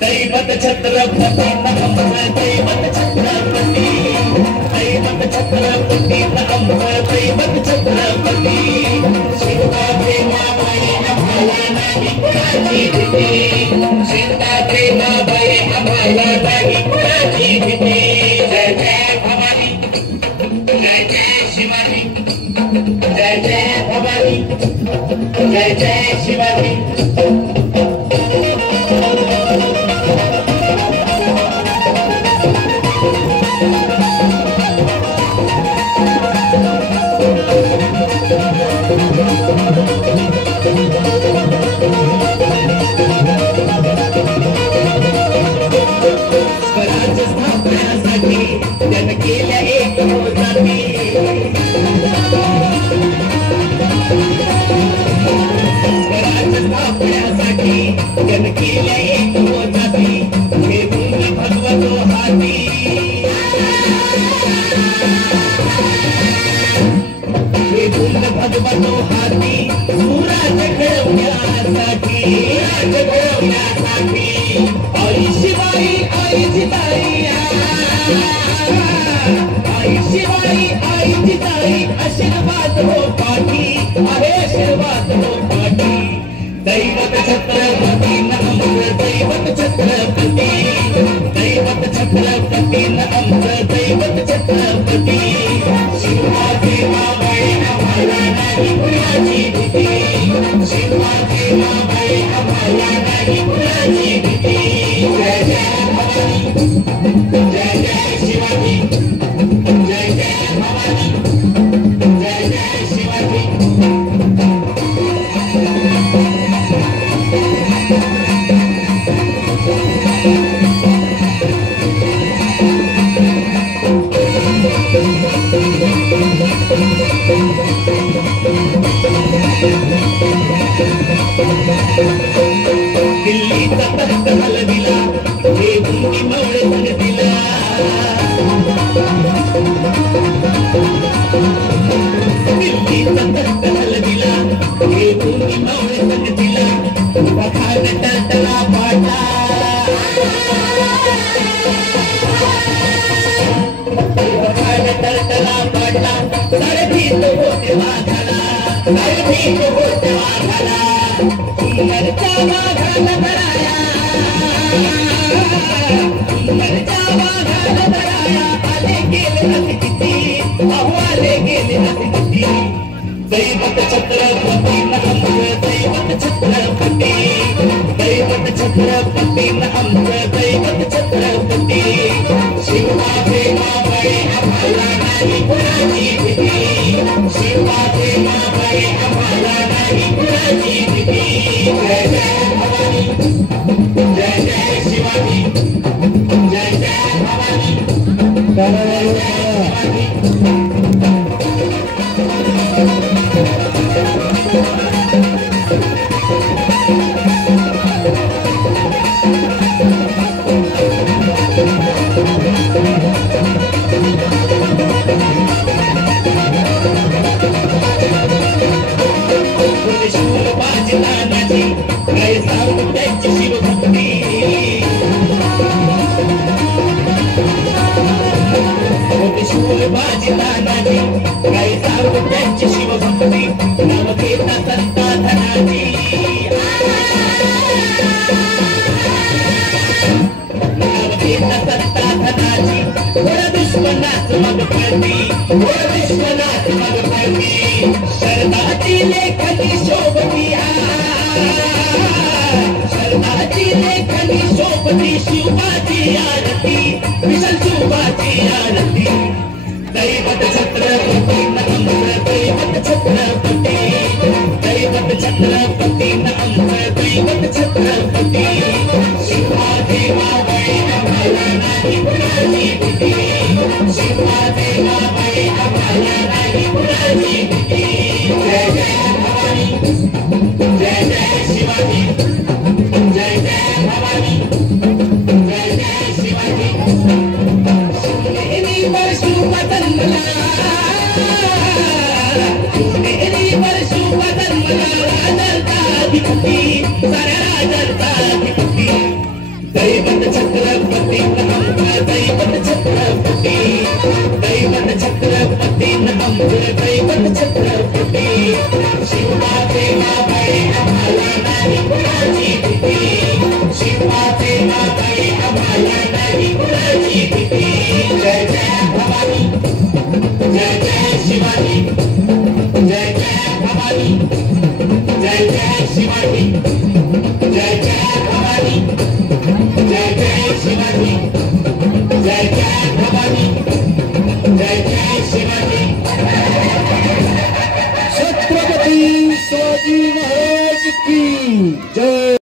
दैवत छत्रपती नमः दैवत छत्रपती दैवत छत्रपती नमः दैवत छत्रपती शिवा प्रेमा बाई आम्हाला नाही कुणाची भीती शिवा प्रेमा बाई आम्हाला नाही कुणाची भीती जय जय भवानी जय जय शिवाजी जय जय भवानी जय जय शिवाजी स्वराज्य स्थापण्यासाठी त्यानं केल्या एक रोजाती स्वराज्य स्थापण्यासाठी त्यानं केल्या एक रोजाती हे भूमी भगवतो हाती हे भूमी भगवतो हाती सुराज्य घडवण्यासाठी राज्य घडवण्यासाठी आई शिवाई आई जिजाई आई शिवाई आई जिजाई आशीर्वाद हो पाठी आहे आशीर्वाद हो पाठी दैवत छत्रपती नमः दैवत छत्रपती दैवत छत्रपती नमः दैवत छत्रपती शिवा देवा बाई आम्हाला नाही कुणाची भीती शिवा देवा बाई आम्हाला नाही कुणाची भीती जय जय भवानी जय जय शिवाजी जय जय भवानी जय जय शिवाजी दिल्लीचा तख्त हलविला हे भूमी मौळ संगतीला दिल्लीचा तख्त हलविला हे भूमी मौळ संगतीला पखान टळटळा पाटा पखान टळटळा पाटा सरभीत होते वाघाला सरभीत होते वाघाला मरचा वाघाला धराया मरचा वाघाला धराया आले गेले नसे किती अहो आले गेले नसे किती दैवत छत्रपती नमः दैवत छत्रपती दैवत छत्रपती नमः दैवत छत्रपती शिवा देवा बाई आम्हाला नाही कुणाची भीती शिवा देवा बाई आम्हाला नाही कुणाची भीती जय जय भवानी जय जय शिवाजी जय जय भवानी जय जय शिवाजी शूल बाजला नाची काय सांगू त्यांची शिवभक्ती शूल बाजला नाची काय सांगू त्यांची शिवभक्ती नाव घेता संता धनाची नाव घेता संता धनाची थोडा दुश्मनाच मग पडली थोडा दुश्मनाच मग पडली शरदाची लेखनी शोभती शरदाची लेखनी शोभती शिवाची आरती विशाल शिवाची आरती दैवत छत्रपती नमः दैवत छत्रपती दैवत छत्रपती नमः अधिपती साऱ्या राजांचा अधिपती दैवत छत्रपती आमचा दैवत छत्रपती दैवत छत्रपती आमचे दैवत छत्रपती शिवाचे माबळे आम्हाला नाही कुणाची भीती शिवाचे माबळे आम्हाला नाही कुणाची भीती जय जय भवानी जय जय शिवाजी जय जय भवानी जय जय शिवाजी जय जय भवानी जय जय शिवाजी जय जय भवानी जय जय शिवाजी छत्रपती शिवाजी महाराज की जय।